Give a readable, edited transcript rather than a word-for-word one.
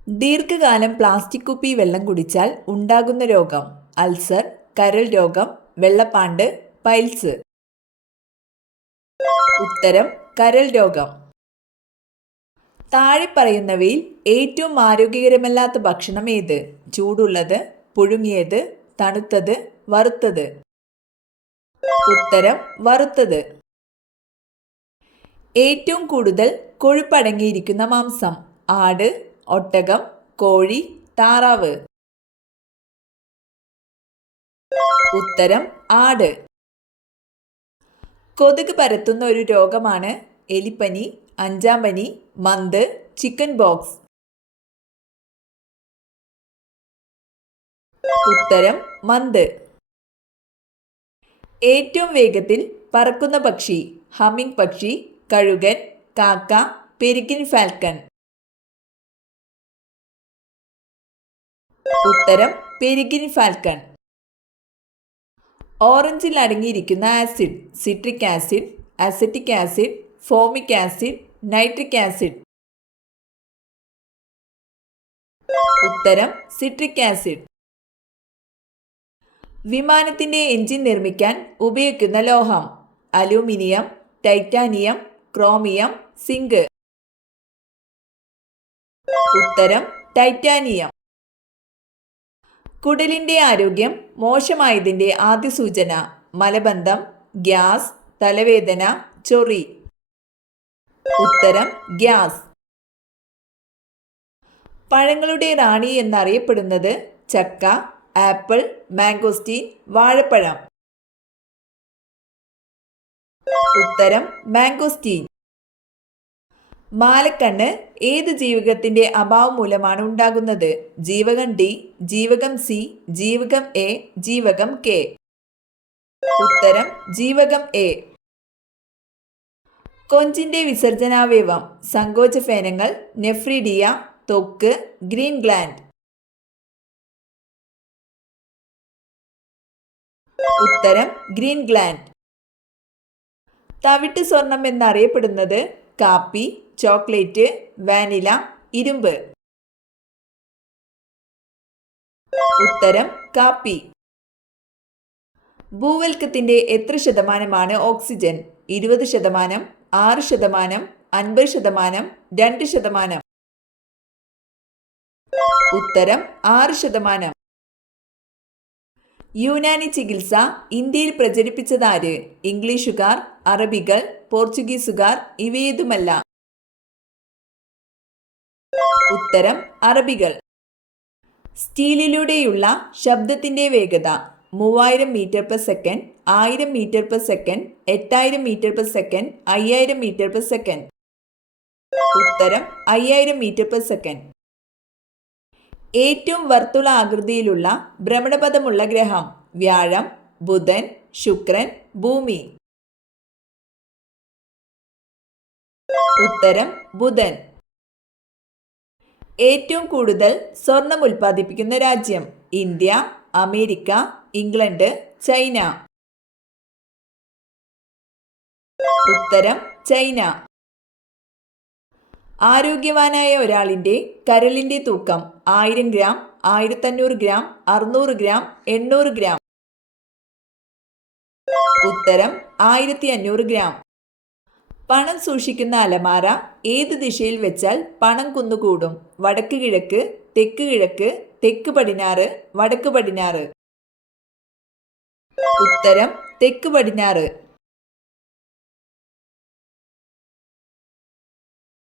ദീർഘകാലം പ്ലാസ്റ്റിക് കുപ്പി വെള്ളം കുടിച്ചാൽ ഉണ്ടാകുന്ന രോഗം: അൾസർ, കരൾ രോഗം, വെള്ളപ്പാണ്ട്, പൈൽസ്. ഉത്തരം കരൾ രോഗം. താഴെ പറയുന്നവയിൽ ഏറ്റവും ആരോഗ്യകരമല്ലാത്ത ഭക്ഷണം ഏത്? ചൂടുള്ളത്, പുഴുങ്ങിയത്, തണുത്തത്, വറുത്തത്. ഉത്തരം വറുത്തത്. ഏറ്റവും കൂടുതൽ കൊഴുപ്പടങ്ങിയിരിക്കുന്ന മാംസം: ആട്, ഒട്ടകം, കോഴി, താറാവ്. ഉത്തരം ആട്. കൊതുക് പരത്തുന്ന ഒരു രോഗമാണ് എലിപ്പനി, അഞ്ചാം പനി, മന്ത്, ചിക്കൻ ബോക്സ്. ഉത്തരം മന്ത്. ഏറ്റവും വേഗത്തിൽ പറക്കുന്ന പക്ഷി: ഹമ്മിങ് പക്ഷി, കഴുകൻ, കാക്ക, പെരിഗിൻ ഫാൽക്കൺ. ഉത്തരം പെരിഗിൻ ഫാൽക്കൺ. ഓറഞ്ചിൽ അടങ്ങിയിരിക്കുന്ന acid: citric acid, acetic acid, formic acid, nitric acid. ഉത്തരം സിട്രിക് ആസിഡ്. വിമാനത്തിന്റെ എഞ്ചിൻ നിർമ്മിക്കാൻ ഉപയോഗിക്കുന്ന ലോഹം: അലൂമിനിയം, ടൈറ്റാനിയം, ക്രോമിയം, സിങ്ക്. ഉത്തരം ടൈറ്റാനിയം. കുടലിന്റെ ആരോഗ്യം മോശമായതിന്റെ ആദ്യ സൂചന: മലബന്ധം, ഗ്യാസ്, തലവേദന, ചൊറി. ഉത്തരം ഗ്യാസ്. പഴങ്ങളുടെ റാണി എന്നറിയപ്പെടുന്നത്: ചക്ക, ആപ്പിൾ, മാംഗോസ്റ്റീൻ, വാഴപ്പഴം. ഉത്തരം മാംഗോസ്റ്റീൻ. മാലക്കണ്ണ് ഏത് ജീവകത്തിന്റെ അഭാവം മൂലമാണ് ഉണ്ടാകുന്നത്? ജീവകം ഡി, ജീവകം സി, ജീവകം എ, ജീവകം കെ. ഉത്തരം ജീവകം എ. കൊഞ്ചിന്റെ വിസർജനാവയവം: സങ്കോചഫേനങ്ങൾ, നെഫ്രിഡിയ, ത്വക്ക്, ഗ്രീൻ ഗ്ലാൻഡ്. ഉത്തരം ഗ്രീൻ ഗ്ലാൻഡ്. തവിട്ട് സ്വർണം എന്നറിയപ്പെടുന്നത്: കാപ്പി, ചോക്ലേറ്റ്, വാനില, ഇരുമ്പ്. ഉത്തരം കാപ്പി. ഭൂവൽക്കത്തിന്റെ എത്ര ശതമാനമാണ് ഓക്സിജൻ? 20%, 6%, 50%, 2%. ഉത്തരം 6%. യുനാനി ചികിത്സ ഇന്ത്യയിൽ പ്രചരിപ്പിച്ചതാര്? ഇംഗ്ലീഷുകാർ, അറബികൾ, പോർച്ചുഗീസുകാർ, ഇവയേതുമല്ല. ഉത്തരം അറബികൾ. സ്റ്റീലിലൂടെയുള്ള ശബ്ദത്തിന്റെ വേഗത: 3000 മീറ്റർ/സെക്കൻഡ്, 1000 മീറ്റർ/സെക്കൻഡ്, 8000 മീറ്റർ/സെക്കൻഡ്, 5000 മീറ്റർ/സെക്കൻഡ്. ഉത്തരം 5000 മീറ്റർ/സെക്കൻഡ്. ഏറ്റവും വർത്തുള ആകൃതിയിലുള്ള ഭ്രമണപഥമുള്ള ഗ്രഹം: വ്യാഴം, ബുധൻ, ശുക്രൻ, ഭൂമി. ഉത്തരം ബുധൻ. ഏറ്റവും കൂടുതൽ സ്വർണം ഉൽപ്പാദിപ്പിക്കുന്ന രാജ്യം: ഇന്ത്യ, അമേരിക്ക, ഇംഗ്ലണ്ട്, ചൈന. ഉത്തരം ചൈന. ആരോഗ്യവാനായ ഒരാളിന്റെ കരളിന്റെ തൂക്കം: 1000 ഗ്രാം, 1500 ഗ്രാം, 600 ഗ്രാം, 800 ഗ്രാം. ഉത്തരം 1500 ഗ്രാം. പണം സൂക്ഷിക്കുന്ന അലമാര ഏത് ദിശയിൽ വെച്ചാൽ പണം കുന്നുകൂടും? വടക്ക് കിഴക്ക്, തെക്ക് കിഴക്ക്, തെക്ക് പടിഞ്ഞാറ്, വടക്ക് പടിഞ്ഞാറ്. ഉത്തരം തെക്ക് പടിഞ്ഞാറ്.